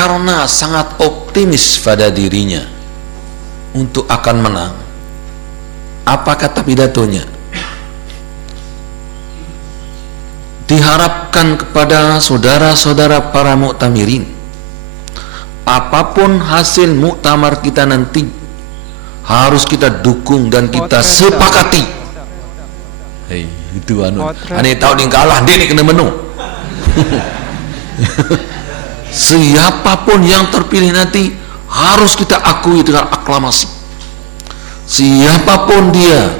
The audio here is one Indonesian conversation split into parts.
karena sangat optimis pada dirinya untuk akan menang. Apa kata pidatonya? Diharapkan kepada saudara-saudara para muktamirin, apapun hasil muktamar kita nanti harus kita dukung dan kita sepakati. Hei, itu ane tahu dia kalah, dia kena menang. Siapapun yang terpilih nanti harus kita akui dengan aklamasi. Siapapun dia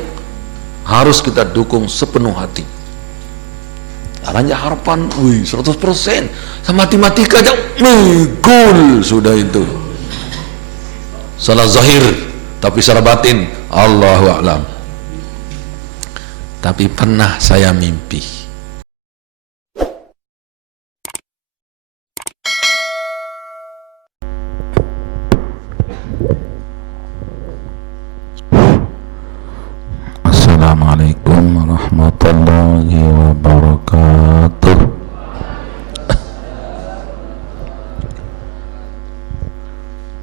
harus kita dukung sepenuh hati. Aranya harapan, 100% sama matematika aja, gol sudah itu. Salah zahir, tapi secara batin, Allahu a'lam. Tapi pernah saya mimpi. Assalamualaikum warahmatullahi wabarakatuh.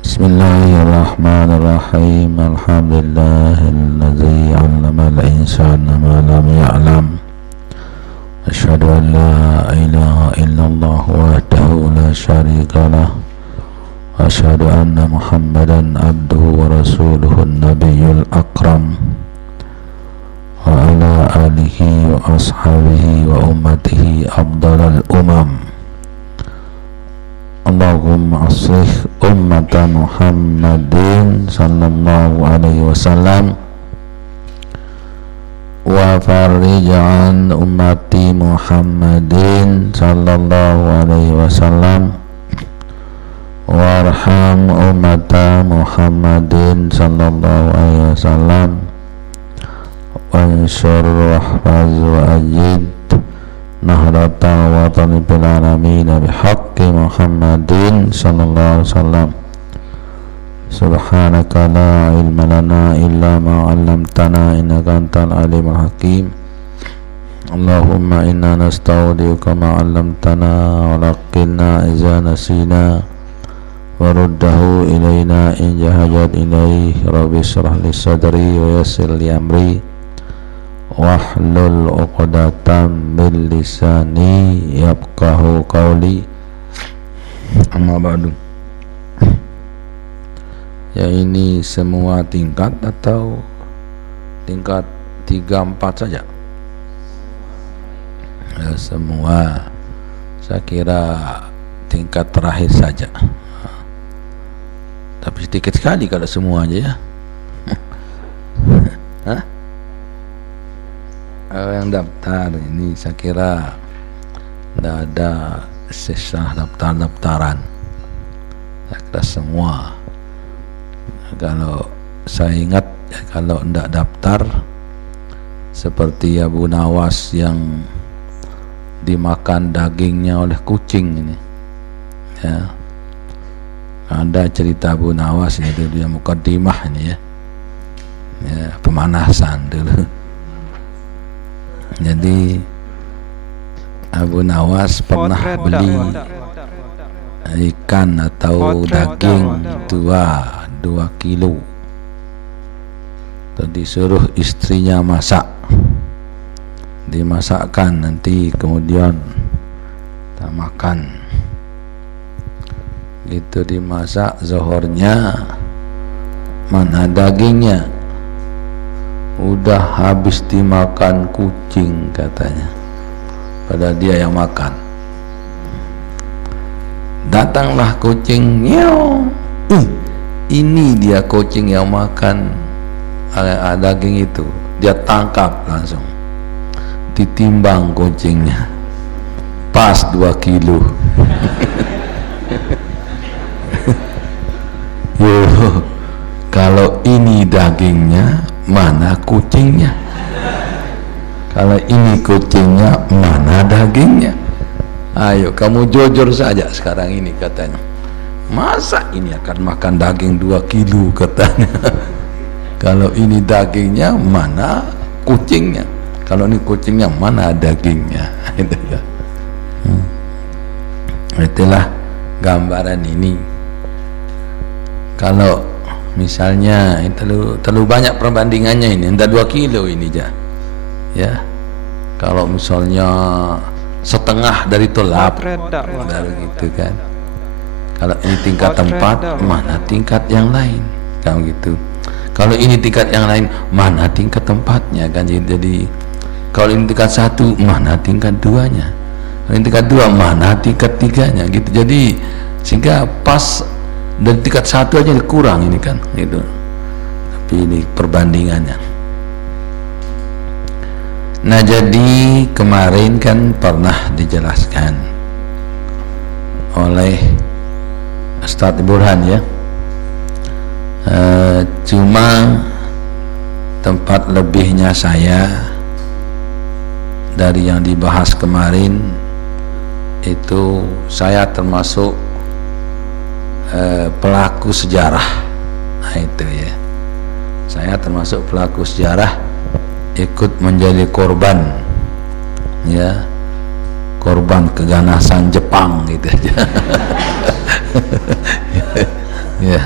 Bismillahirrahmanirrahim. Alhamdulillahilladzi 'allama al-insana ma lam ya'lam. Asyhadu an la ilaha illallah wahdahu la syarika lah. Asyhadu anna Muhammadan abduhu wa rasuluhu an-nabiyyul akram. Wa ala alihi wa ashabihi wa ummatihi afdalal umam. Allahumma aslih ummata Muhammadin sallallahu alaihi wasallam wa farrij an ummati Muhammadin sallallahu alaihi wasallam warham ummata Muhammadin sallallahu alaihi wasallam wansur wahfaz wa ajid nahdata wa tanibil alamin bihaqqi Muhammadin sallallahu alaihi wasallam. Subhanaka la ilma lana illa ma 'allamtana innaka antal alimul hakim. Allahumma inna nasta'udiuka ma 'allamtana wa laqilna iza nasina wa ruddahu ilayna in jahajat ilayhi. Rabbi shrah li sadri wa yassir li amri wahlul 'uqdatam min lisani yafqahu qawli. Amma ba'du. Ya, ini semua tingkat atau tingkat 3, 4 saja? Ya, semua. Saya kira tingkat terakhir saja. Tapi sedikit sekali kalau semua aja ya. Hah? Yang daftar ini saya kira tidak ada sisa daftaran. Saya kira semua. Kalau saya ingat ya, kalau tidak daftar seperti Abu Nawas yang dimakan dagingnya oleh kucing ini ya. Ada cerita Abu Nawas ini dulu yang mukaddimah ini ya, pemanasan dulu. Jadi Abu Nawas pernah beli ikan atau daging 2 kilo. Tadi suruh istrinya masak, dimasakkan, nanti kemudian kita makan. Gitu dimasak, zuhurnya mana dagingnya, udah habis dimakan kucing katanya, pada dia yang makan. Datanglah kucing, ini dia kucing yang makan daging itu. Dia tangkap langsung, ditimbang kucingnya, pas 2 kilo. Yo, kalau ini dagingnya, mana kucingnya? Kalau ini kucingnya, mana dagingnya? Ayo kamu jujur saja sekarang ini katanya. Masa ini akan makan daging 2 kilo katanya. Kalau ini dagingnya, mana kucingnya? Kalau ini kucingnya, mana dagingnya? Itulah gambaran ini. Kalau misalnya terlalu banyak perbandingannya ini, entah 2 kilo ini ya. Kalau misalnya setengah dari tolap baru gitu kan. Kalau ini tingkat tempat, mana tingkat yang lain, kan gitu. Kalau ini tingkat yang lain, mana tingkat tempatnya, kan. Jadi kalau ini tingkat 1, mana tingkat 2-nya. Kalau ini tingkat 2, mana tingkat 3-nya, gitu. Jadi sehingga pas dari tingkat 1 aja kurang ini, kan, gitu. Tapi ini perbandingannya. Nah, jadi kemarin kan pernah dijelaskan oleh Ustadz Burhan, ya. Cuma tempat lebihnya saya dari yang dibahas kemarin itu, saya termasuk pelaku sejarah. Nah, itu ya, saya termasuk pelaku sejarah, ikut menjadi korban, ya, korban keganasan Jepang gitu aja. Ya,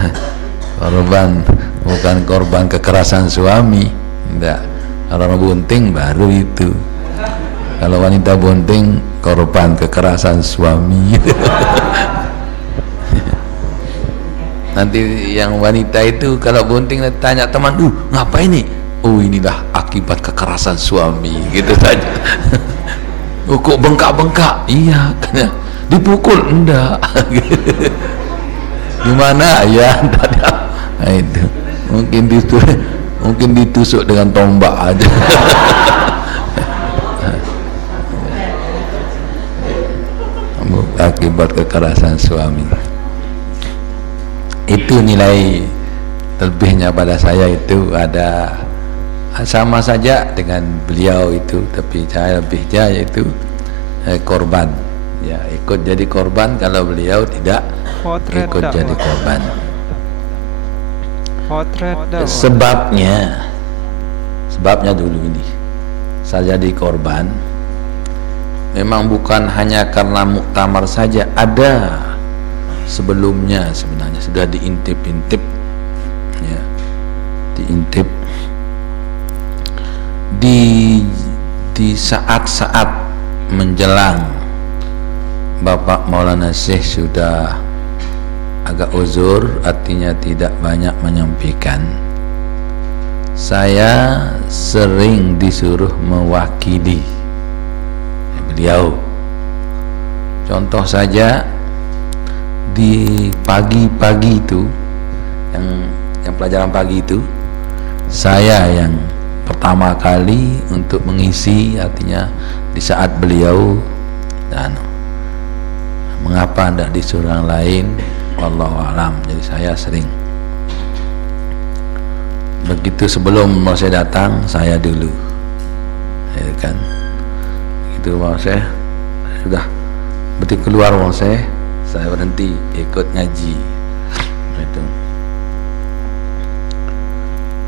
korban, bukan korban kekerasan suami, enggak. Kalau bunting baru itu, kalau wanita bunting korban kekerasan suami. Nanti yang wanita itu kalau bunting tanya teman, ngapain nih? Oh, inilah akibat kekerasan suami, gitu saja. Kok bengkak-bengkak? Iya, kan, dipukul enggak? Gimana ya? Nah, itu mungkin ditusuk dengan tombak aja. Akibat kekerasan suami. Itu nilai lebihnya pada saya, itu ada sama saja dengan beliau itu, tapi saya lebihnya yaitu korban, ya, ikut jadi korban kalau beliau tidak ikut jadi korban. Sebabnya dulu ini saya jadi korban memang bukan hanya karena muktamar saja, ada sebelumnya sebenarnya sudah diintip-intip, ya, diintip di saat-saat menjelang Bapak Maulana Syekh sudah agak uzur, artinya tidak banyak menyampaikan. Saya sering disuruh mewakili beliau. Contoh saja di pagi-pagi itu, yang pelajaran pagi itu, saya yang pertama kali untuk mengisi, artinya di saat beliau, dan mengapa tidak disuruh orang lain, wallahu alam. Jadi saya sering begitu, sebelum mau saya datang saya dulu, ya kan, itu mau saya sudah berarti keluar mau saya berhenti ikut ngaji itu.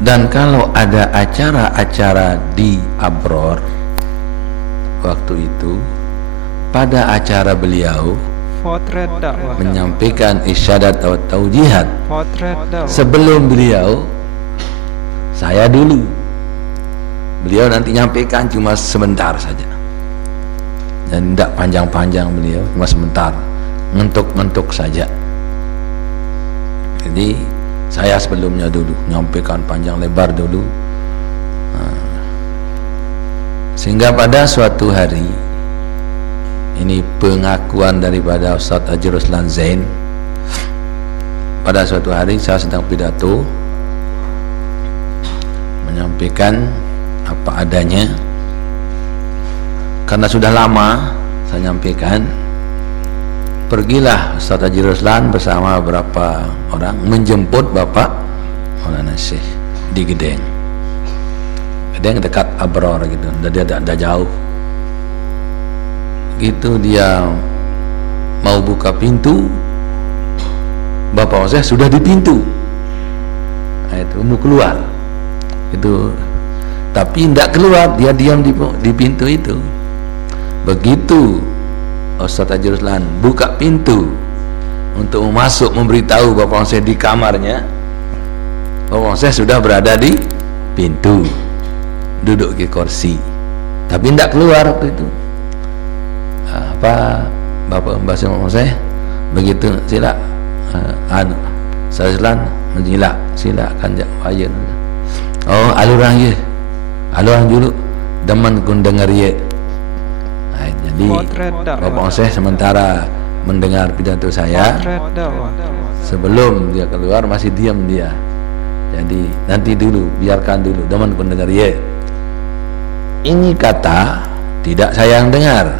Dan kalau ada acara-acara di Abror waktu itu, pada acara beliau menyampaikan isyadat atau taujihat, sebelum beliau saya dulu, beliau nanti nyampaikan cuma sebentar saja dan tidak panjang-panjang, beliau cuma sebentar, ngentuk-ngentuk saja. Jadi saya sebelumnya dulu nyampaikan panjang lebar dulu, sehingga pada suatu hari, ini pengakuan daripada Ustadz Haji Ruslan Zain, pada suatu hari saya sedang pidato menyampaikan apa adanya, karena sudah lama saya nyampaikan. Pergilah Ustadz Haji Ruslan bersama beberapa orang menjemput Bapak Maulana Syekh di Gedeng. Gedeng dekat Abror gitu, dia tidak jauh. Gitu dia mau buka pintu, Bapak Syekh sudah di pintu. Nah, itu mau keluar itu, tapi tidak keluar, dia diam di pintu itu. Begitu Ustadz Haji Ruslan buka pintu, untuk masuk memberitahu Bapak saya di kamarnya, Bapak saya sudah berada di pintu, duduk di kursi, tapi tidak keluar waktu itu. Apa Bapak bahasa saya begitu, sila Sajalan menjila, silakan jak wayar. Oh, alurang ye, alurang dulu, demen kun dengar ye. Jadi Bapak saya sementara mendengar pidato saya, sebelum dia keluar masih diam dia. Jadi nanti dulu, biarkan dulu, demen kun dengar ye. Ini kata tidak saya yang dengar,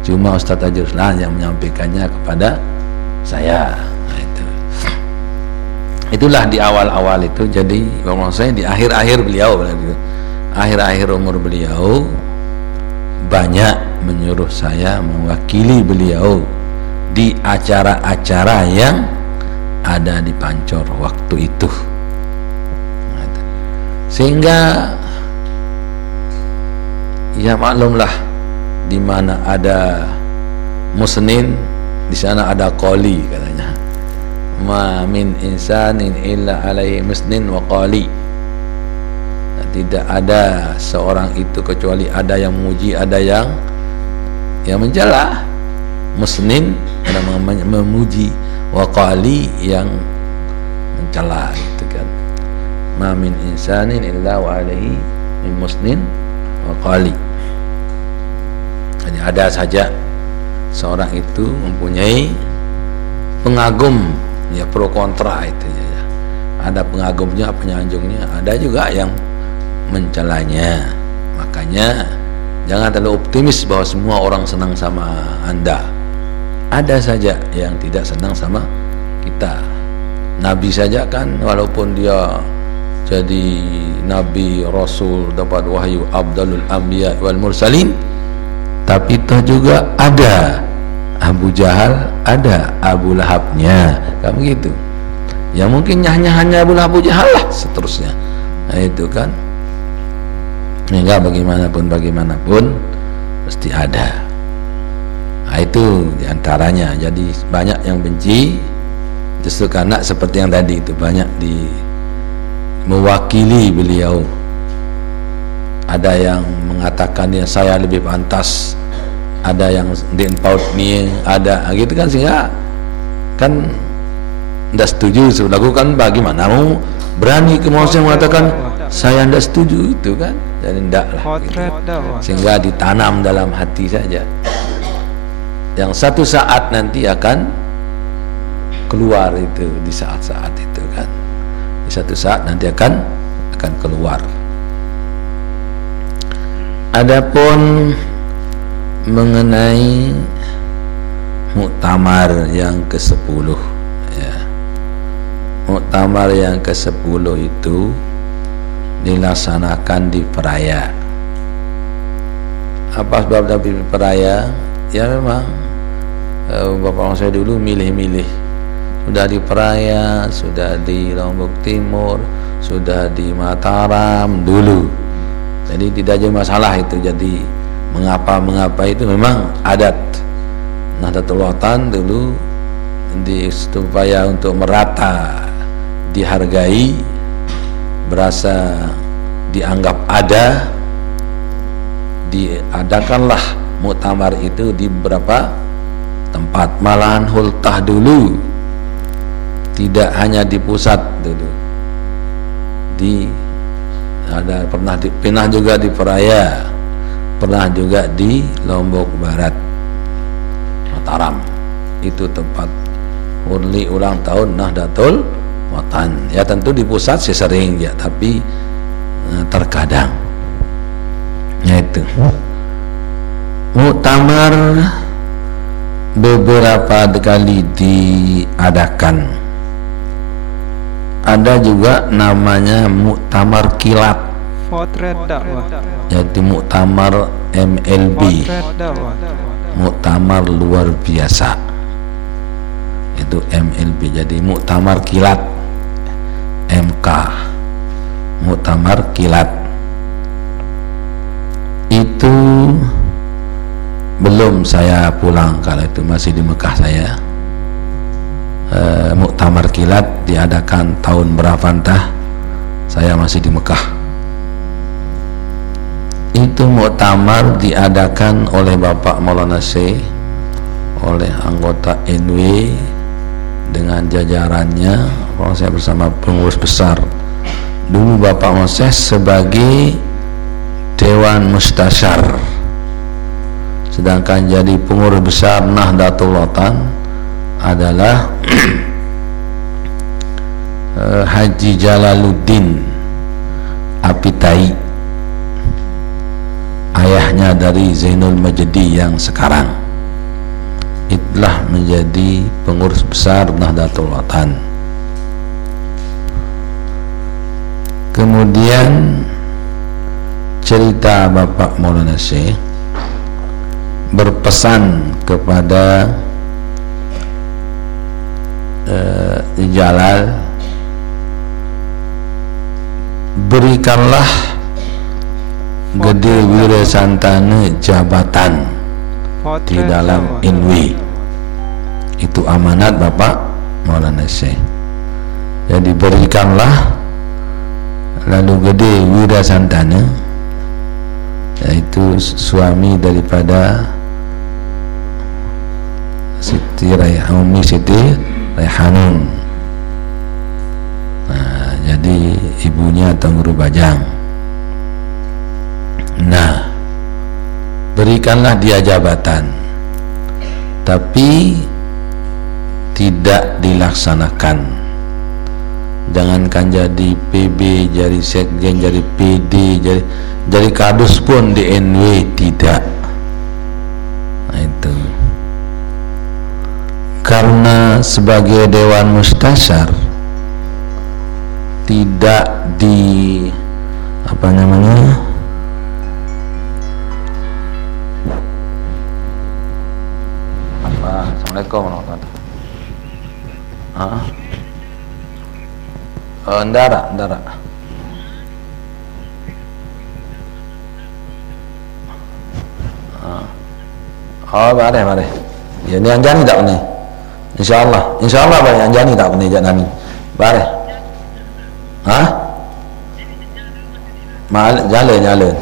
cuma Ustadz Ajruslan yang menyampaikannya kepada saya. Itulah di awal-awal itu. Jadi Bapak saya di akhir-akhir beliau, akhir-akhir umur beliau, banyak menyuruh saya mewakili beliau di acara-acara yang ada di Pancor waktu itu. Sehingga ya maklumlah, di mana ada musnin di sana ada qali katanya. Ma min insanin illa alaihi musnin wa qali. Tidak ada seorang itu kecuali ada yang memuji, ada yang mencela. Musnin ada memuji, wa qali yang mencela, gitu kan. Ma min insanin illa wa alaihi min musnin wa qali. Jadi ada saja seorang itu mempunyai pengagum, ya pro kontra itu ya. Ada pengagumnya, penyanjungnya, ada juga yang mencelanya. Makanya jangan terlalu optimis bahwa semua orang senang sama Anda. Ada saja yang tidak senang sama kita. Nabi saja kan, walaupun dia jadi nabi, rasul, dapat wahyu, abdalul anbiya wal mursalin, tapi toh juga ada Abu Jahal, ada Abu Lahabnya, kan begitu. Ya mungkin hanya Abu Lahab, Abu Jahal lah seterusnya. Nah itu kan. Enggak, bagaimanapun mesti ada. Nah itu diantaranya. Jadi banyak yang benci justru karena seperti yang tadi itu, banyak mewakili beliau. Ada yang mengatakan ya saya lebih pantas, ada yang diimpaut nih, ada gitu kan, sehingga kan tidak setuju. Lakukan bagaimana mau berani kemudian mengatakan saya tidak setuju itu kan, jadi tidak lah gitu. Sehingga ditanam dalam hati saja, yang satu saat nanti akan keluar itu, di saat-saat itu kan, di satu saat nanti akan keluar. Adapun mengenai muktamar yang ke-10 ya. Muktamar yang ke-10 itu dilaksanakan di Peraya. Apa sebab di Peraya? Ya memang bapak saya dulu milih-milih. Sudah di Peraya, sudah di Lombok Timur, sudah di Mataram dulu. Jadi tidak ada masalah itu. Jadi mengapa itu memang adat Nahdlatul Ulama dulu supaya untuk merata dihargai, berasa dianggap ada, diadakanlah muktamar itu di beberapa tempat. Malahan hultah dulu tidak hanya di pusat dulu, pernah juga di Peraya, pernah juga di Lombok Barat, Mataram. Itu tempat urli ulang tahun Nahdlatul Ulama. Ya tentu di pusat sih sering ya, tapi terkadang ya itu muktamar beberapa kali diadakan. Ada juga namanya muktamar kilat, yaitu muktamar MLB, muktamar luar biasa, itu MLB. Jadi muktamar kilat MK, muktamar kilat itu belum saya pulang, kalau itu masih di Mekah saya. Kilat diadakan tahun berapa entah, saya masih di Mekah. Itu muktamar diadakan oleh Bapak Maulana Syekh, oleh anggota NW dengan jajarannya, kalau saya bersama pengurus besar. Dulu Bapak Maulana Syekh sebagai Dewan Mustasyar, sedangkan jadi pengurus besar Nahdlatul Ulama adalah Haji Jalaluddin Apitai, ayahnya dari Zainul Majdi yang sekarang. Itulah menjadi pengurus besar Nahdlatul Ulama. Kemudian cerita Bapak Maulana Syekh berpesan kepada Jalal, berikanlah Gede Wirasantana jabatan di dalam INWI. Itu amanat Bapak Maulana Syekh. Jadi berikanlah, lalu Gede Wirasantana, yaitu suami daripada Siti Raihanun, Siti Raihanun. Nah, jadi ibunya Tuan Guru Bajang. Nah, berikanlah dia jabatan, tapi tidak dilaksanakan. Jangankan jadi PB, jadi sekjen, jadi PD, jadi kadus pun di NW tidak. Nah, itu karena sebagai Dewan Mustasyar tidak di apa namanya, Assalamualaikum warahmatullahi wabarakatuh. Ndara. Oh, bare. Ya, ni anjani tak ni. Insyaallah bare anjani tak ni janani. Bare. Jalan.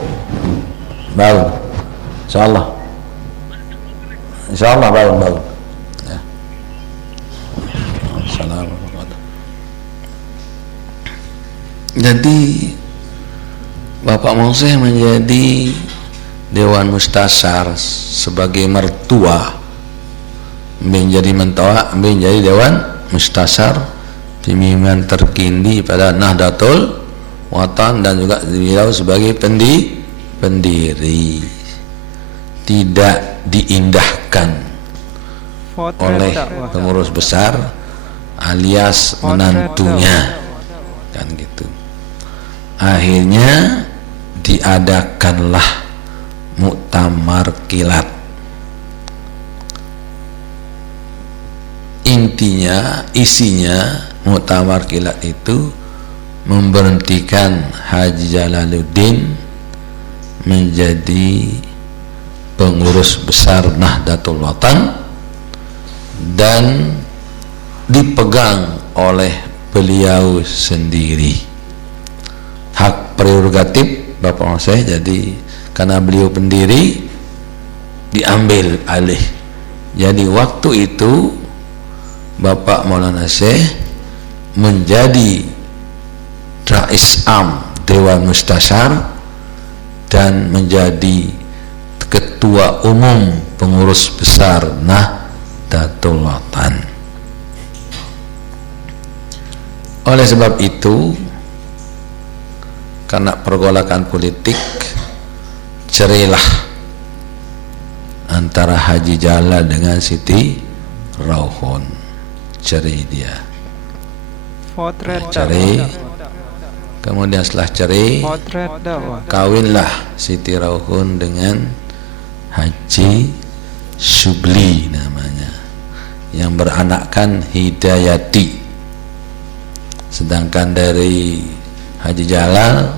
Baru. Insyaallah baru. Ya. Assalamualaikum. Jadi Bapak Maulana menjadi Dewan Mustasyar sebagai mertua, menjadi Dewan Mustasyar, pimpinan terkini pada Nahdlatul Ulama, dan juga beliau sebagai pendiri. Tidak diindahkan oleh pengurus besar alias menantunya, kan gitu. Akhirnya diadakanlah muktamar kilat. Isinya muktamar kilat itu memberhentikan Haji Jalaluddin menjadi pengurus besar Nahdlatul Ulama dan dipegang oleh beliau sendiri. Hak prerogatif Bapak Syekh, jadi karena beliau pendiri diambil alih. Jadi waktu itu Bapak Maulana Syekh menjadi Rais Am Dewan Mustasyar dan menjadi Ketua Umum Pengurus Besar Nahdlatul Ulama. Oleh sebab itu, karena pergolakan politik, cerailah antara Haji Jalal dengan Siti Rauhun. Cerai dia. Cerai. Kemudian setelah cerai, kawinlah Siti Rauhun dengan Haji Syubli namanya, yang beranakkan Hidayati. Sedangkan dari Haji Jalal,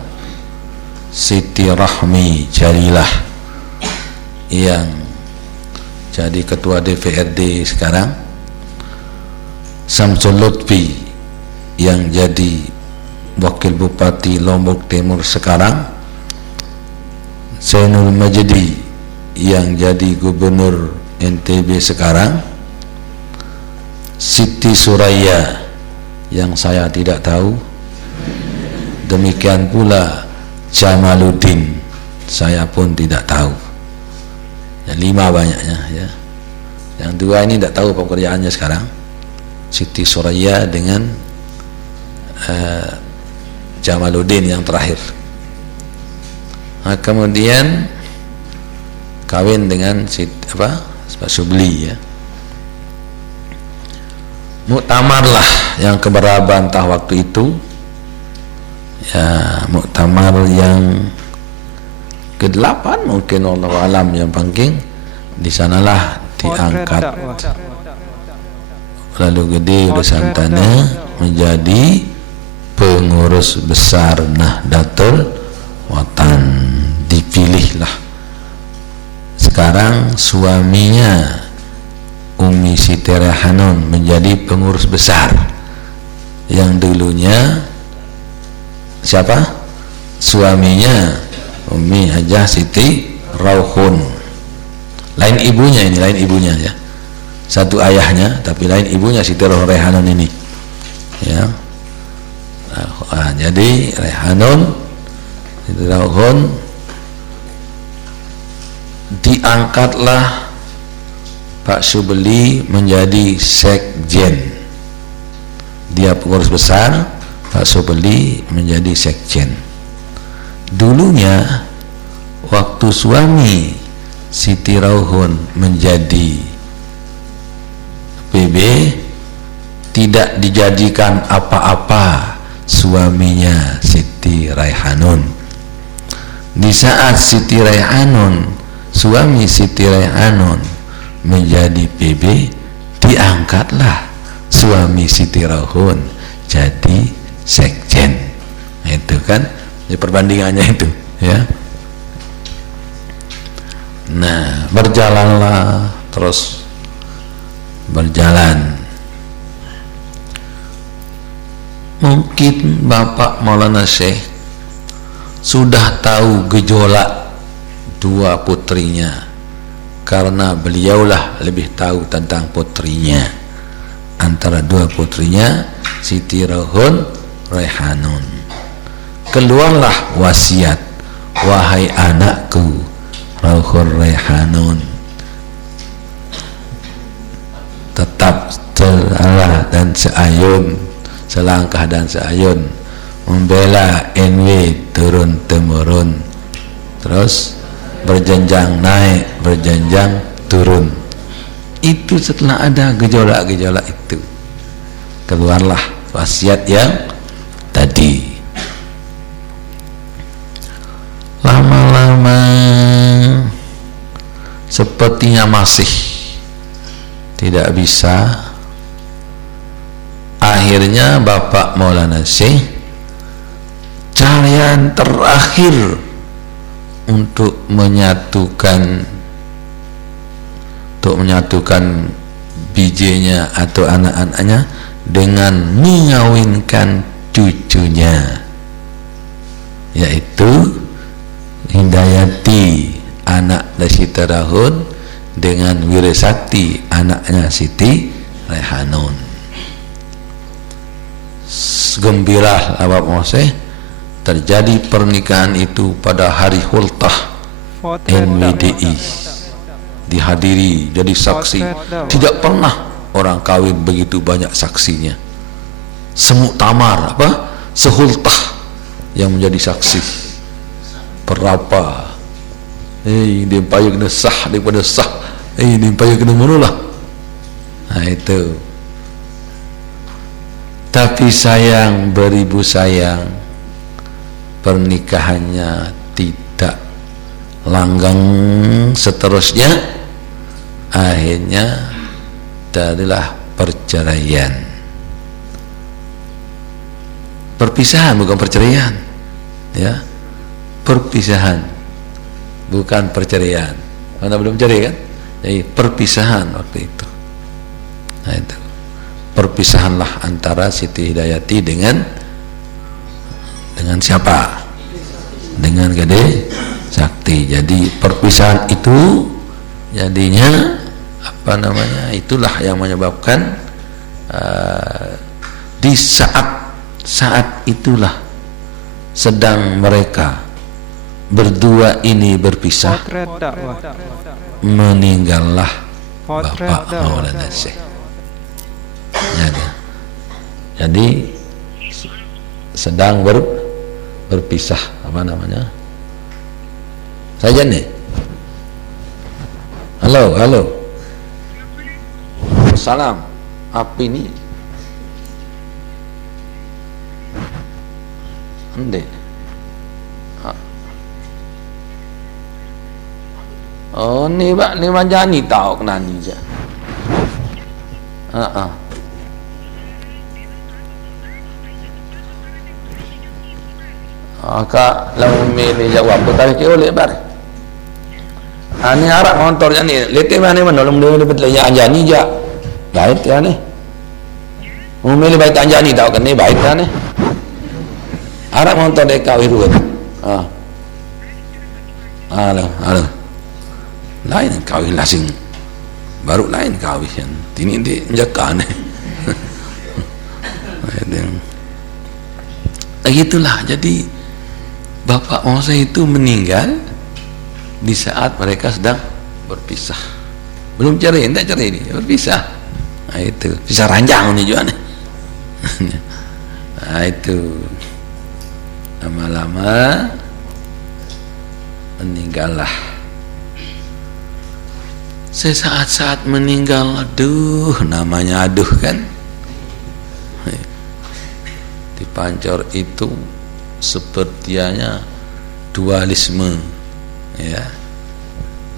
Siti Rahmi Jalilah yang jadi ketua DPRD sekarang, Samsul Lutfi yang jadi Wakil Bupati Lombok Timur sekarang, Zainul Majdi yang jadi Gubernur NTB sekarang, Siti Suraya yang saya tidak tahu, demikian pula Jamaluddin saya pun tidak tahu. Ya, 5 banyaknya ya. Yang 2 ini tidak tahu pekerjaannya sekarang, Siti Suraya dengan Jamaluddin yang terakhir. Nah, kemudian kawin dengan Pak Subli ya. Muktamar lah yang keberabantah waktu itu ya, muktamar yang ke-8 mungkin, Allah alam, yang penting di sanalah diangkat lalu Gede Nusantana menjadi pengurus besar Nahdlatul Watan. Dipilihlah sekarang suaminya Umi Siti Raihanun menjadi pengurus besar, yang dulunya siapa? Suaminya Umi Hajah Siti Rauhun, lain ibunya ini, lain ibunya ya, satu ayahnya tapi lain ibunya Siti Raihanun ini ya. Jadi Raihanun, Siti Rauhun, diangkatlah Pak Subli menjadi sekjen. Dia pengurus besar, Pak Subli menjadi sekjen. Dulunya waktu suami Siti Rauhun menjadi PB, tidak dijadikan apa-apa suaminya Siti Raihanun. Di saat Siti Raihanun, suami Siti Raihanun menjadi PB, diangkatlah suami Siti Rauhun jadi sekjen. Itu kan ya, perbandingannya itu ya. Nah, berjalanlah terus berjalan. Mungkin Bapak Maulana Syekh sudah tahu gejolak 2 putrinya, karena beliaulah lebih tahu tentang putrinya. Antara 2 putrinya, Siti Rauhun, Raihanun. Keluarlah wasiat, wahai anakku Rauhun Raihanun, tetap searah dan seayun, selangkah dan seayun membela NW turun temurun, terus berjenjang naik, berjenjang turun. Itu setelah ada gejolak-gejolak itu, keluarlah wasiat yang tadi. Lama-lama sepertinya masih tidak bisa. Akhirnya Bapak Maulana Syekh, carian terakhir untuk menyatukan bijinya atau anak-anaknya dengan mengawinkan cucunya, yaitu Hindayati anak Siti Rauhun dengan Wiresakti anaknya Siti Raihanun. Gembira Bapak Mose, terjadi pernikahan itu pada hari Hultah NWDI, dihadiri jadi saksi. Tidak pernah orang kawin begitu banyak saksinya. Semuktamar sehultah yang menjadi saksi. Berapa dia payah kena sah, daripada sah dia payah kena menulah. Nah itu. Tapi sayang beribu sayang, pernikahannya tidak langgang seterusnya. Akhirnya terjadilah perceraian. Perpisahan bukan perceraian ya, perpisahan bukan perceraian, karena belum cerai kan, jadi perpisahan waktu itu. Nah itu perpisahanlah antara Siti Hidayati dengan siapa? Dengan Gede Sakti. Jadi perpisahan itu jadinya apa namanya, itulah yang menyebabkan di saat itulah sedang mereka berdua ini berpisah, meninggallah Bapak Maulana Syekh. Jadi sedang berpisah, apa namanya, saja nih. Halo salam, api ini ande oh ni Pak, ni majani tahu kena ni je. Kak lalu milih jawab betul ke oleh bar. Ani harap motornya ni letih mana belum betul ya anjani je. Baik ya ni. Mau milih baik anjani tahu kan ni baik ya ni. Harap motor dekat wiru. Halo. Lain kawin lasing. Baru lain kawin. Ini dia jaga ni. Itulah jadi Bapak Mausa itu meninggal di saat mereka sedang berpisah. Belum cerai, tidak cerai ini, berpisah. Nah, itu pisah ranjang ni juga nih. Nah, itu lama-lama meninggallah. Sesaat-saat meninggal, aduh, namanya aduh kan. Di Pancor itu sepertinya dualisme, ya,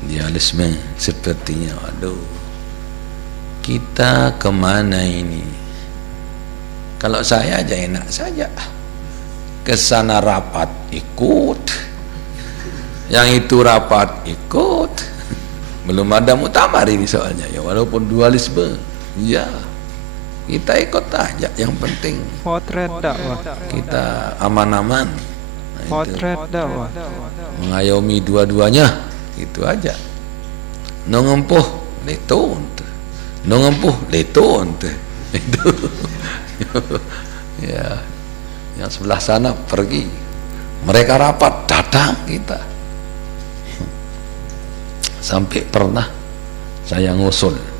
dualisme sepertinya. Aduh, kita kemana ini? Kalau saya aja enak saja, kesana rapat ikut, yang itu rapat ikut, belum ada muktamar ini soalnya ya, walaupun dualisme, ya. Kita ikut aja, yang penting potret dakwah, kita aman-aman. Potret dakwah, mengayomi dua-duanya, itu aja. Nongempuh letun, nongempuh letun, itu. Ya, yang sebelah sana pergi, mereka rapat datang kita. Sampai pernah saya ngusul.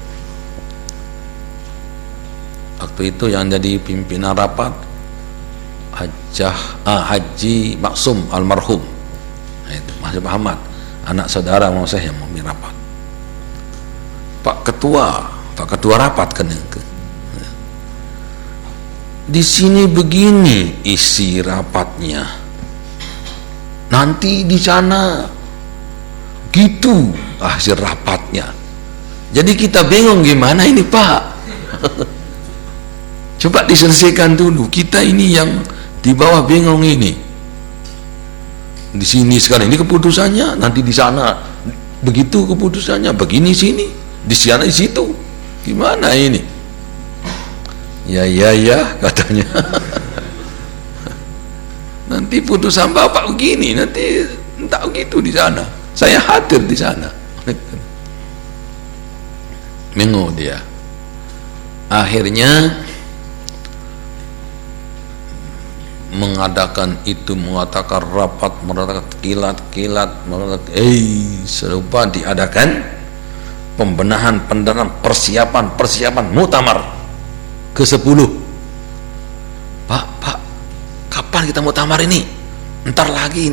Waktu itu yang jadi pimpinan rapat Haji Maksum almarhum, itu Masih Muhammad, anak saudara mau saya yang memimpin rapat. Pak ketua rapat kan, di sini begini isi rapatnya, nanti di sana gitu hasil rapatnya. Jadi kita bingung gimana ini Pak. Coba diselesaikan dulu, kita ini yang di bawah bingung ini. Di sini sekarang ini keputusannya, nanti di sana begitu keputusannya, begini sini, di sana di situ. Gimana ini? Ya katanya. Nanti putusan Bapak begini, nanti entah begitu di sana. Saya hadir di sana. Bingung dia. Akhirnya mengadakan itu, mengatakan rapat, mengatakan kilat, mengatakan serupa diadakan pembenahan, persiapan muktamar ke-10. Pak, kapan kita muktamar ini? Ntar lagi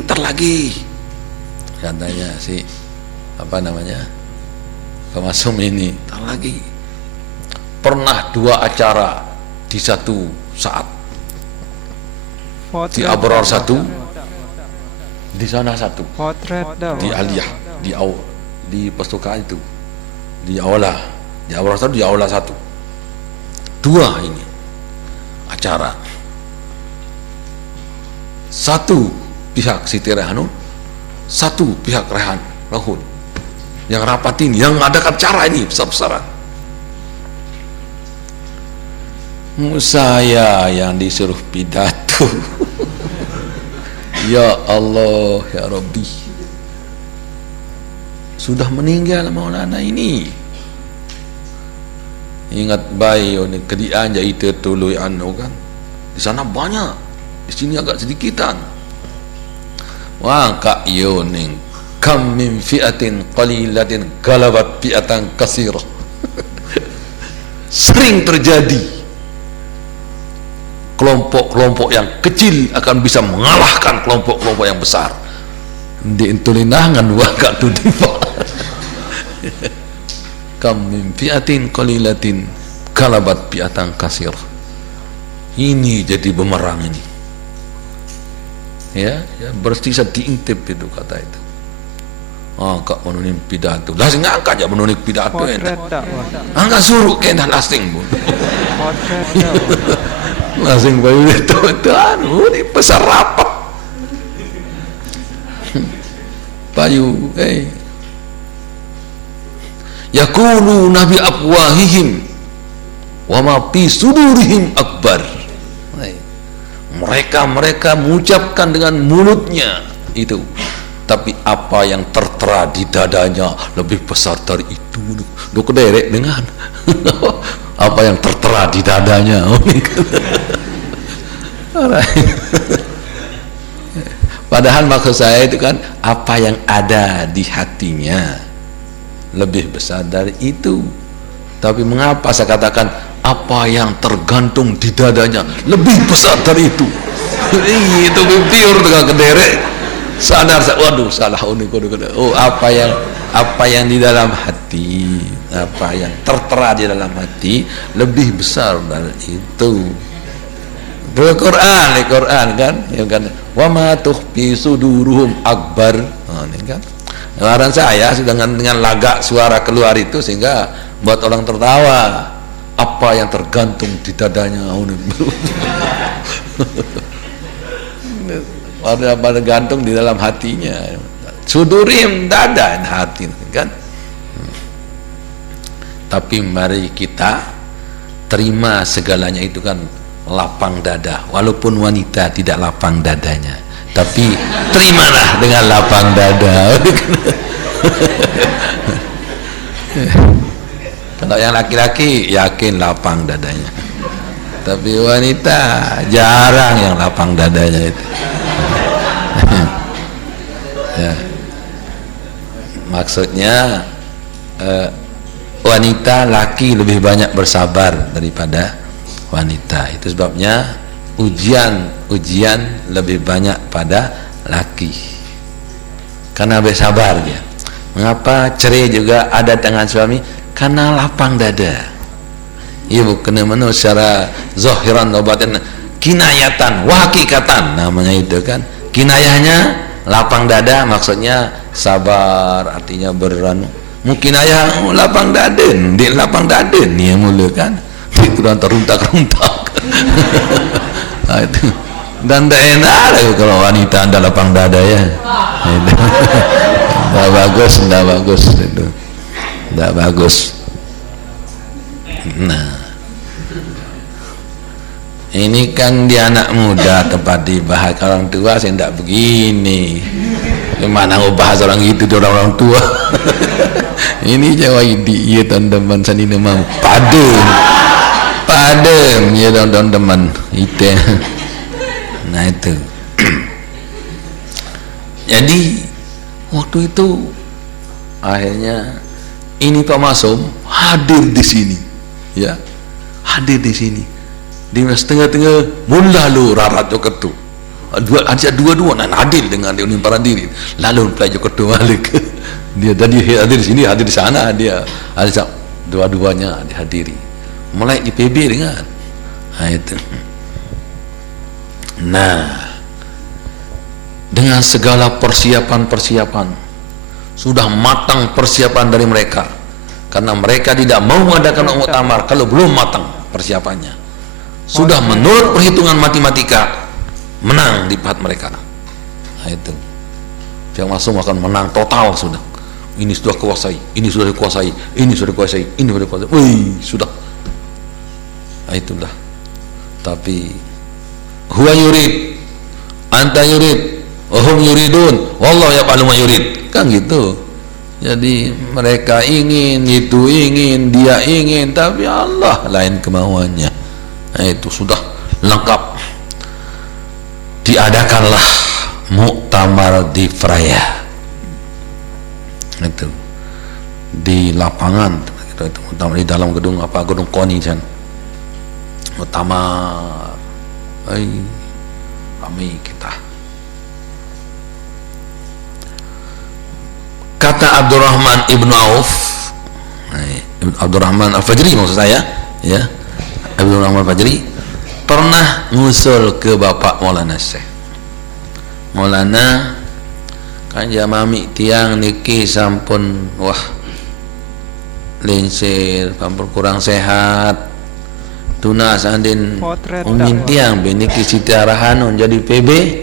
katanya si apa namanya, Pak Masum ini, ntar lagi. Pernah 2 acara di satu saat, di Abrar 1, di sana 1, di Aliyah, di Pastukaan itu, di Aula, di Abrar 1, di Aula 1, 2 ini acara. 1 pihak Siti Rehanun, 1 pihak Rehan Rahun yang rapat ini, yang ada acara ini besar-besaran. Saya yang disuruh pidato. Ya Allah, ya Rabbi, sudah meninggal Maulana ini. Ingat baik ni kedian je itu tului anu kan. Di sana banyak, di sini agak sedikitan. Wah kak yoning kam min fi'atin qalilatin galabat fi'atan katsirah. Sering terjadi kelompok-kelompok yang kecil akan bisa mengalahkan kelompok-kelompok yang besar. Di intulinangan wakak tu difa. Kam min fi'atin qalilatin galabat fi'atan katsirah. Ini jadi bumerang ini. Ya bersisa diintip itu kata itu. Kak menunik pidato. Lasing angkat ya menunik pidato enak. Angkat suruh kena lasing pun. Lasing bayu itu anu ni besar rapat. Bayu yaqulu nabi afwahihim wa ma fi sudurihim akbar. Mereka mengucapkan dengan mulutnya itu, tapi apa yang tertera di dadanya lebih besar dari itu. Lu kederek dengan apa yang tertera di dadanya. Padahal maksud saya itu kan apa yang ada di hatinya lebih besar dari itu. Tapi mengapa saya katakan apa yang tergantung di dadanya lebih besar dari itu? Itu biur dengan kederek. Sadar, waduh salah unik. Oh apa yang di dalam hati, apa yang tertera di dalam hati lebih besar dari itu. Al-Quran kan, yang kan, wa ma tukhfi suduruhum akbar. Ini kan. Kemarin saya dengan lagak suara keluar itu sehingga buat orang tertawa. Apa yang tergantung di dadanya? Pada gantung di dalam hatinya. Sudurim dada hati kan. Tapi mari kita terima segalanya itu kan lapang dada, walaupun wanita tidak lapang dadanya, tapi terimalah dengan lapang dada. Kalau yang laki-laki yakin lapang dadanya, tapi wanita jarang yang lapang dadanya itu. Ya. Maksudnya wanita, laki lebih banyak bersabar daripada wanita. Itu sebabnya ujian lebih banyak pada laki karena bersabar dia. Mengapa cerai juga ada dengan suami? Karena lapang dada. Ia bukan mana secara zahiran atau batin, kinayatan, hakikatan namanya itu kan. Kinayahnya lapang dada, maksudnya sabar, artinya beranu. Mungkin ayah lapang daden, dia lapang daden ni yang mula kan. Itu dan teruntak-runtak. Itu. Dan tak enak lah kalau wanita anda lapang dada ya. Tak bagus itu. Tak bagus. Nah, ini kan dia anak muda, tempat dibahas orang tua saya tidak begini. Gimana mau bahas orang itu di orang tua? Ini Jawa ini, iya teman-teman sani nama padem, ya teman-teman itu. Nah itu. Jadi waktu itu akhirnya ini Pak Masum hadir di sini, ya, hadir di sini. Di tengah-tengah mula lu rarat joketu. Dua-dua nan hadir dengan dia para diri. Lalu pelajar joketu balik. Dia tadi hadir di sini, hadir di sana, dia ada dua-duanya dihadiri. Mulai di PB dengan. Nah itu. Nah, dengan segala persiapan sudah matang persiapan dari mereka, karena mereka tidak mau mengadakan muktamar kalau belum matang persiapannya. Sudah menurut perhitungan matematika menang di pihak mereka. Nah itu pihak Masum akan menang total sudah. Ini sudah kuasai, ini sudah dikuasai, ini sudah dikuasai, ini sudah dikuasai. Wih, sudah. Nah itulah Tapi huwa yurid, anta yurid, wahum yuridun, wallahu yaf'alu ma yurid, kan gitu. Jadi mereka ingin, itu ingin, dia ingin, tapi Allah lain kemauannya. Nah, itu sudah lengkap. Diadakanlah muktamar di Fraya, itu di lapangan, itu muktamar di dalam gedung apa, gedung KONI kan, muktamar. Kami kita. Kata Abdurrahman ibnu Auf, Abdurrahman Al-Fajri maksud saya, ya, Abdurrahman Al-Fajri pernah ngusul ke Bapak Maulana Syekh. Maulana kan jamami tiang niki sampun wah linsir, sampun kurang sehat. Tuna sandin umin tiang beniki Siti Arahanun jadi PB.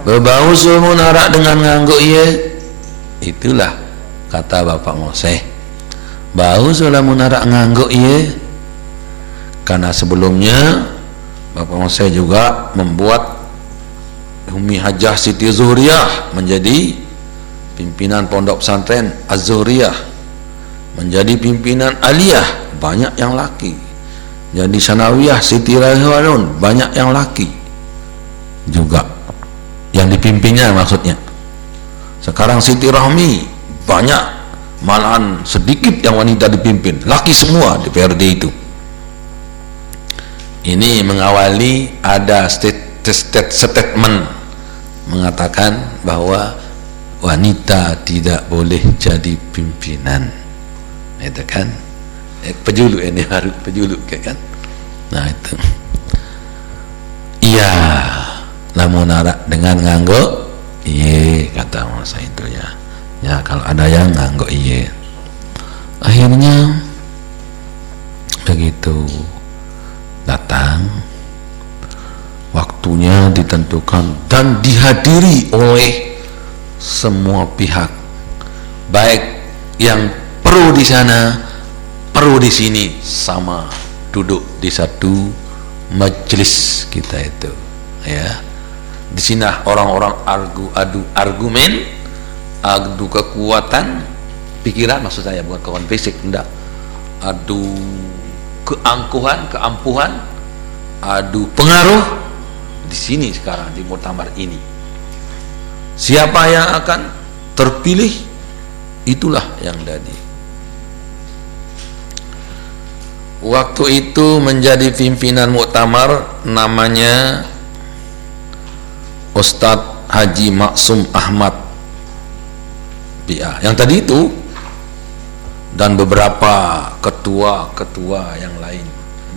Berbau sumu narak dengan nganggo iye. Itulah kata Bapak Moseh, bau sulah munarak nganggo iye. Karena sebelumnya Bapak Moseh juga membuat Umi Hajah Siti Zuhriyah menjadi pimpinan pondok pesantren Az-Zuhriyah, menjadi pimpinan aliyah, banyak yang laki. Jadi Sanawiyah Siti Raihanun, banyak yang laki juga yang dipimpinnya maksudnya. Sekarang Siti Rahmi banyak, malahan sedikit yang wanita dipimpin, laki semua di PRD itu. Ini mengawali ada statement mengatakan bahwa wanita tidak boleh jadi pimpinan, itu kan pejuluk ini, harus pejuluk kan. Nah itu iya lamun narak dengan nganggo iye, kata masa itu ya. Ya kalau ada yang nganggo iye. Akhirnya begitu datang, waktunya ditentukan dan dihadiri oleh semua pihak, baik yang pro di sana, pro di sini, sama duduk di satu majelis kita itu, ya. Di sini orang-orang adu argumen, adu kekuatan pikiran, maksud saya bukan kekuatan fisik, enggak, adu keangkuhan, keampuhan, adu pengaruh. Di sini sekarang di muktamar ini, siapa yang akan terpilih, itulah yang jadi. Waktu itu menjadi pimpinan muktamar namanya Ustadz Haji Maksum Ahmad BA yang tadi itu, dan beberapa ketua-ketua yang lain.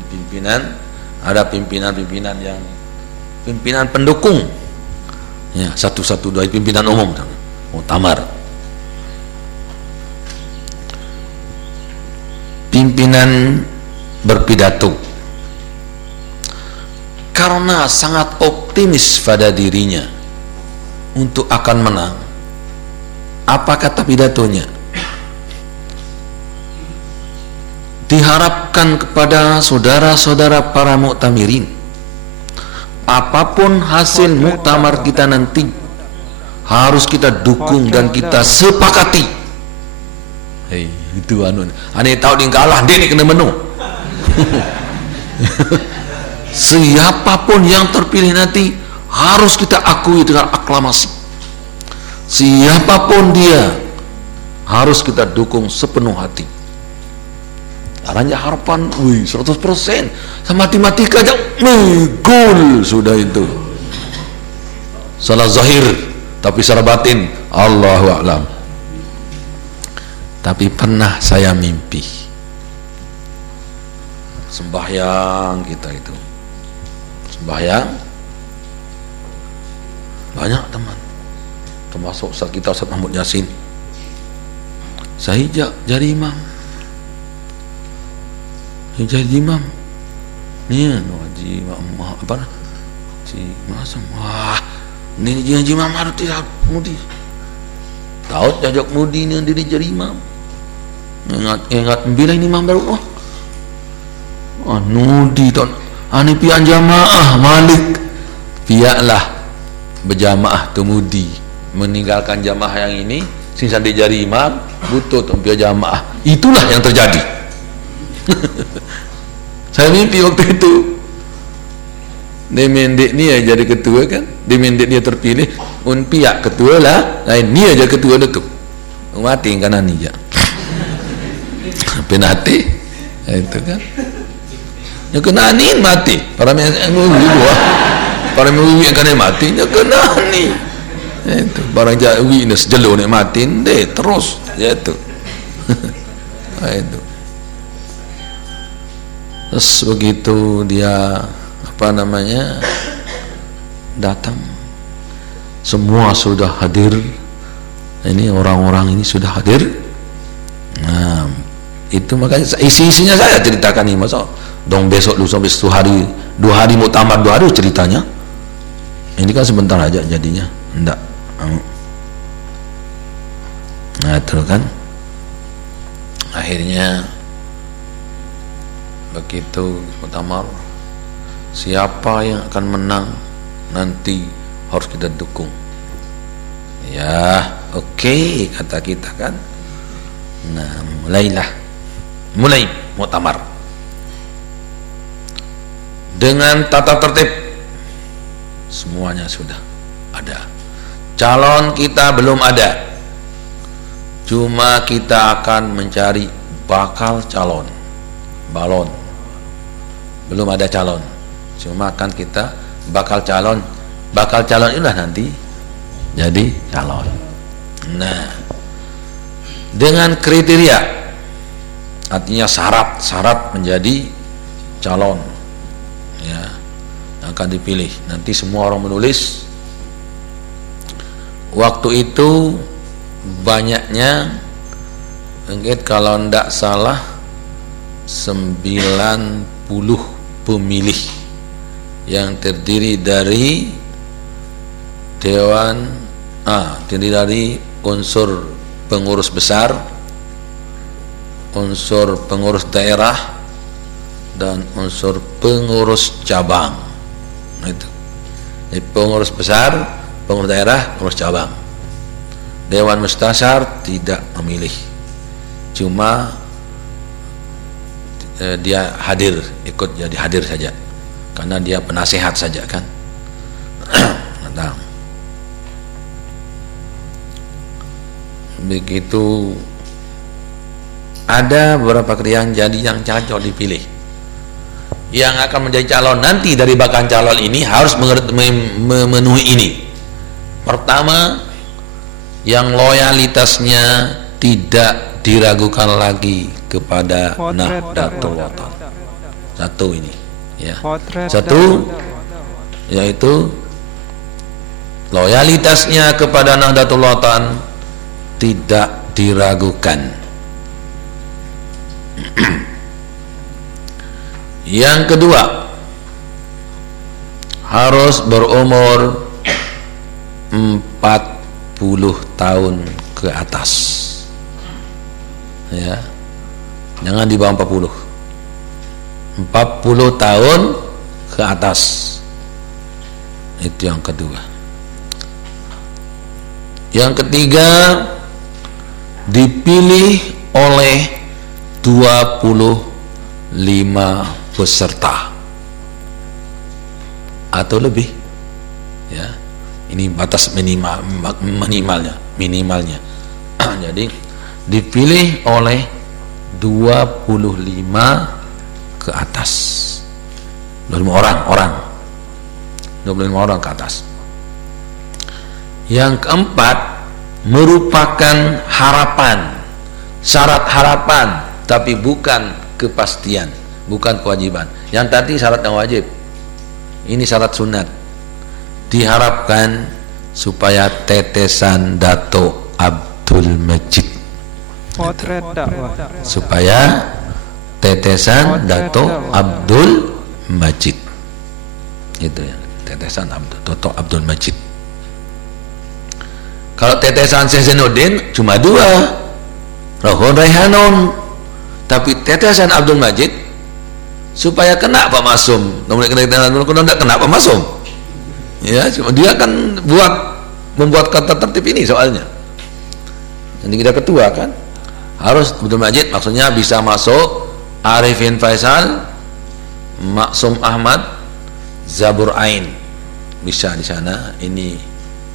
Pimpinan, ada pimpinan-pimpinan yang pimpinan pendukung, ya, satu-satu dari pimpinan umum muktamar. Pimpinan berpidato karena sangat optimis pada dirinya untuk akan menang. Apa kata pidatonya? Diharapkan kepada saudara-saudara para muktamirin, apapun hasil muktamar kita nanti harus kita dukung dan kita sepakati. Hei, itu anu. Ane tahu dia kalah, dia ni kena menang. Siapapun yang terpilih nanti harus kita akui dengan aklamasi. Siapapun dia harus kita dukung sepenuh hati. Aranya harapan, 100%, sama matematika aja, gol sudah itu. Salah zahir, tapi secara batin, Allahu a'lam. Tapi pernah saya mimpi, sembahyang kita itu, sembahyang, banyak teman, termasuk Ustaz kita, Ustaz Mahmud Yasin. Saya jadi imam. Jadi imam ni Haji Mak apa si masam, wah ni Haji Imam harus tidak mudi tahu jajak mudi ni diri jadi imam, ingat bila ini imam baru nudi ton ani pian jamaah Malik, piaklah berjamaah temudi, meninggalkan jamaah yang ini sing sandi jari imam butut pian jamaah. Itulah yang terjadi. Saya mimpi waktu itu Demendek ni jadi ketua kan, Demendek dia terpilih pihak ketua lah, lain ni aja ketua tu mati kan ni ya penati itu kan ya kena ni mati para mengui kan mati ya kena ni itu barang jawi ini sejelo ni mati deh terus ya itu itu terus begitu dia apa namanya datang, semua sudah hadir, ini orang-orang ini sudah hadir. Nah itu makanya isi-isinya saya ceritakan ini, masa dong besok lusa besok dua hari muktamar 2 hari ceritanya, ini kan sebentar aja jadinya enggak. Nah itu kan akhirnya begitu muktamar, siapa yang akan menang nanti harus kita dukung ya. Oke, kata kita kan. Nah mulai muktamar dengan tata tertib, semuanya sudah ada. Calon kita belum ada, cuma kita akan mencari bakal calon, balon. Belum ada calon, cuma kan kita bakal calon inilah nanti jadi calon. Nah dengan kriteria, artinya syarat menjadi calon ya, akan dipilih. Nanti semua orang menulis. Waktu itu banyaknya mungkin kalau tidak salah 90 pemilih yang terdiri dari terdiri dari unsur pengurus besar, unsur pengurus daerah, dan unsur pengurus cabang. Itu pengurus besar, pengurus daerah, pengurus cabang. Dewan Mustasyar tidak memilih, cuma dia hadir, ikut jadi hadir saja karena dia penasehat saja kan. Nah, begitu ada beberapa yang jadi yang cocok dipilih, yang akan menjadi calon nanti dari bakal calon ini harus memenuhi ini. Pertama, yang loyalitasnya tidak diragukan lagi kepada Nahdlatul Ulama. Satu ini ya. Satu yaitu loyalitasnya kepada Nahdlatul Ulama tidak diragukan. Yang kedua, harus berumur 40 tahun ke atas ya, jangan di bawah 40 tahun ke atas. Itu yang kedua. Yang ketiga, dipilih oleh 25 peserta atau lebih ya, ini batas minimalnya. Jadi dipilih oleh 25 ke atas, 25 orang ke atas. Yang keempat, merupakan harapan, syarat harapan, tapi bukan kepastian, bukan kewajiban. Yang tadi syarat yang wajib, ini syarat sunat. Diharapkan supaya tetesan Dato Abdul Majid, supaya tetesan Dato Abdul Majid, itu ya, tetesan Dato Abdul Majid. Kalau tetesan Syekh Zainuddin cuma 2, Rohon Raihanun. Tapi tetesan Abdul Majid supaya kena Pak Masum. Namun tidak kena Pak Masum. Ya, cuma dia kan membuat kata tertib ini soalnya. Jadi kita ketua kan harus Abdul Majid, maksudnya bisa masuk Arifin Faisal, Maksum Ahmad, Zabur Ain, bisa di sana. Ini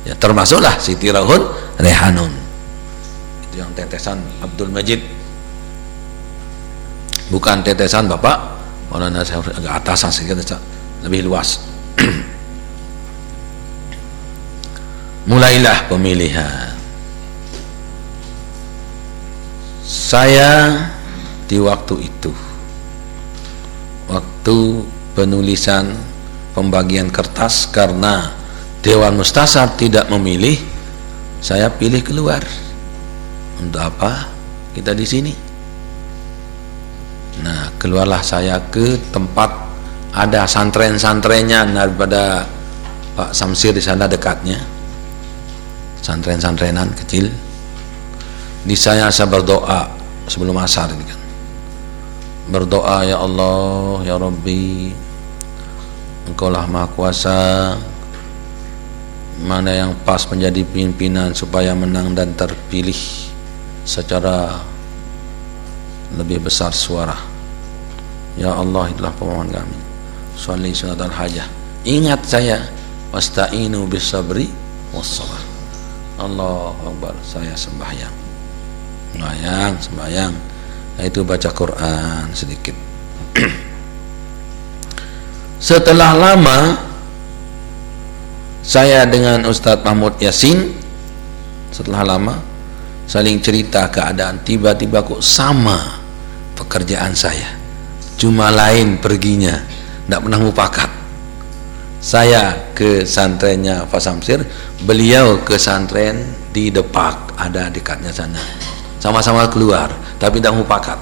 ya termasuklah Siti Rauhun Rehanun, itu yang tetesan Abdul Majid, bukan tetesan Bapak Maulana Syarif, agak atasan sedikit, lebih luas. Mulailah pemilihan. Saya di waktu itu, waktu penulisan pembagian kertas, karena Dewan Mustasar tidak memilih, saya pilih keluar. Untuk apa kita di sini? Nah, keluarlah saya ke tempat ada santren-santrennya daripada Pak Samsir di sana dekatnya. Santren-santrenan kecil. Di saya berdoa sebelum asar ini kan. Berdoa, ya Allah, ya Rabbi, Engkaulah Maha Kuasa, mana yang pas menjadi pimpinan supaya menang dan terpilih secara lebih besar suara. Ya Allah, itulah pemohon kami. Sholli sunat al-hajah. Ingat saya, wasta'inu bis-sabri was-sabar. Allahu Akbar, saya sembahyang. Sembahyang. Nah, itu baca Quran sedikit. Setelah lama saya dengan Ustadz Mahmud Yasin, setelah lama saling cerita keadaan, tiba-tiba kok sama pekerjaan saya, cuma lain perginya, tidak pernah mufakat. Saya ke santrennya Pak Samsir, beliau ke santren di Depak, ada dekatnya sana, sama-sama keluar tapi tidak mufakat.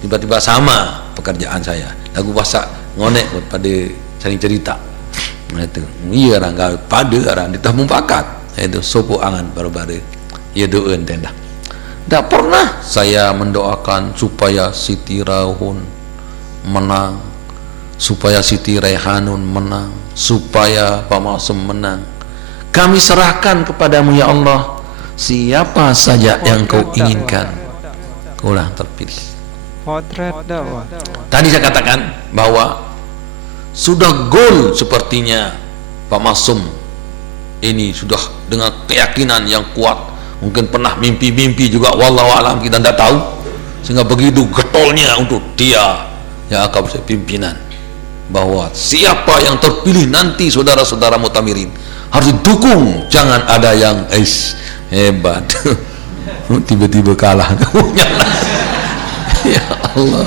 Tiba-tiba sama pekerjaan saya, lagu bahasa ngonek pada saling cerita. Nah itu, iya orang pada orang ditah mufakat, itu sopo angan baru-baru ya doen tenda. Tidak pernah saya mendoakan supaya Siti Rauhun menang, supaya Siti Rehanun menang, supaya Pak Maksum menang. Kami serahkan kepadamu ya Allah, siapa saja yang kau inginkan, kaulah terpilih. Tadi saya katakan bahwa sudah gol sepertinya Pak Maksum ini, sudah dengan keyakinan yang kuat, mungkin pernah mimpi-mimpi juga, wallahu alam, kita tidak tahu, sehingga begitu getolnya untuk dia yang akan bisa pimpinan, bahwa siapa yang terpilih nanti saudara-saudara mutamirin harus didukung, jangan ada yang hebat tiba-tiba kalah kamunya. Ya Allah,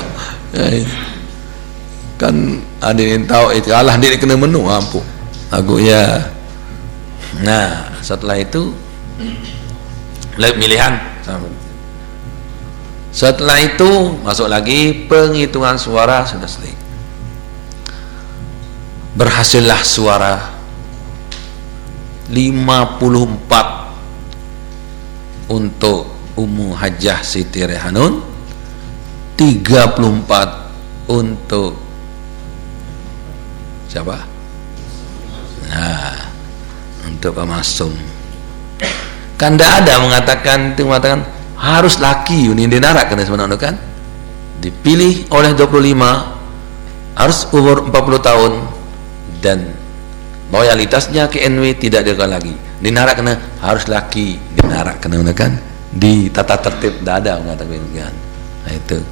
kan ada yang tahu itu kalah dia kena menu ampun aku ya. Nah setelah itu pemilihan, setelah itu masuk lagi penghitungan suara, sudah selesai. Berhasillah suara 54 untuk Ummu Hajjah Siti Rehanun, 34 untuk siapa? Nah, untuk Pak Maksum. Kan tidak ada mengatakan harus laki ini dinarak kena sebenarnya kan. Dipilih oleh 25 harus umur 40 tahun dan loyalitasnya ke NW tidak diragukan lagi. Dinarak kena harus laki, dinarak kena kan. Di tata tertib tidak ada mengatakan kan. Nah itu.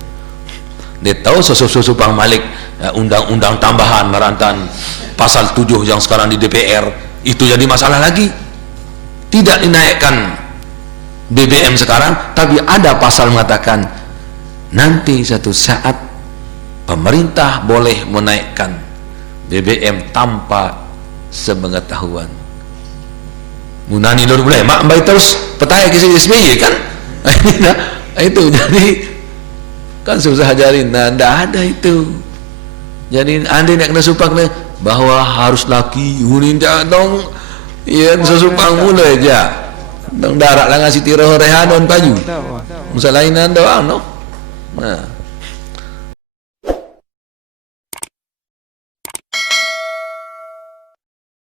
Dia tahu susu Bang Malik undang-undang tambahan merantan pasal 7 yang sekarang di DPR itu jadi masalah lagi. Tidak dinaikkan BBM sekarang, tapi ada pasal mengatakan nanti satu saat pemerintah boleh menaikkan BBM tanpa sepengetahuan. Munani lor boleh mak baik terus petaya kisah SBY kan. Itu jadi kan susah ajarin. Nah tidak ada itu. Jadi anda nak kena supak bahwa harus laki uninda dong ya sesupang mulai aja dong darat lah ngasih Siti Rehanun paju musa lain anda no. Nah